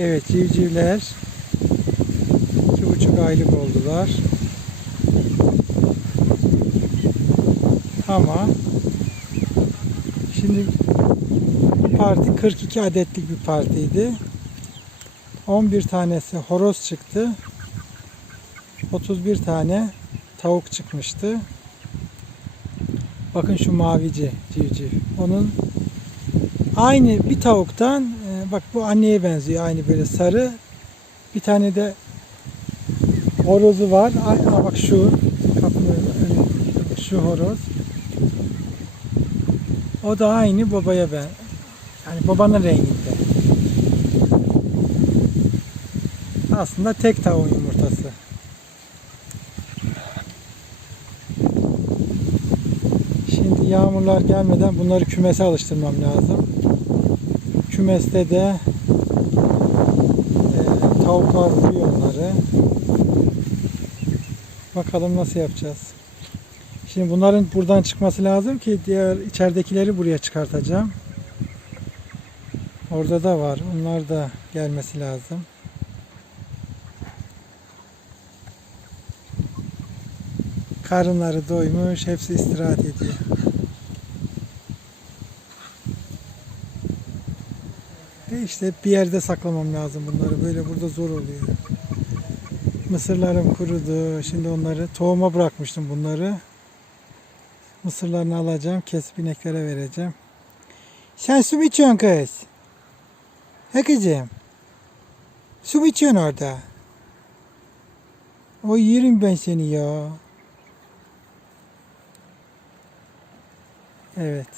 Evet civcivler iki buçuk aylık oldular. Ama şimdi parti 42 adetlik bir partiydi. 11 tanesi horoz çıktı. 31 tane tavuk çıkmıştı. Bakın şu mavici civciv. Onun aynı bir tavuktan bak bu anneye benziyor aynı böyle sarı. Bir tane de horozu var. Aa bak şu kapının şu horoz. O da aynı babaya ben. Yani babanın renginde. Aslında tek tavuğun yumurtası. Şimdi yağmurlar gelmeden bunları kümese alıştırmam lazım. Kümeste de e, tavuklar vuruyor onları. Bakalım nasıl yapacağız. Şimdi bunların buradan çıkması lazım ki diğer içeridekileri buraya çıkartacağım. Orada da var. Onlar da gelmesi lazım. Karınları doymuş. Hepsi istirahat ediyor. De işte bir yerde saklamam lazım bunları. Böyle burada zor oluyor. Mısırlarım kurudu. Şimdi onları tohuma bırakmıştım bunları. Mısırlarını alacağım. Kesip ineklere vereceğim. Sen su mu içiyorsun kız? He kızım? Su mu içiyorsun orada? O yerim ben seni ya. Evet.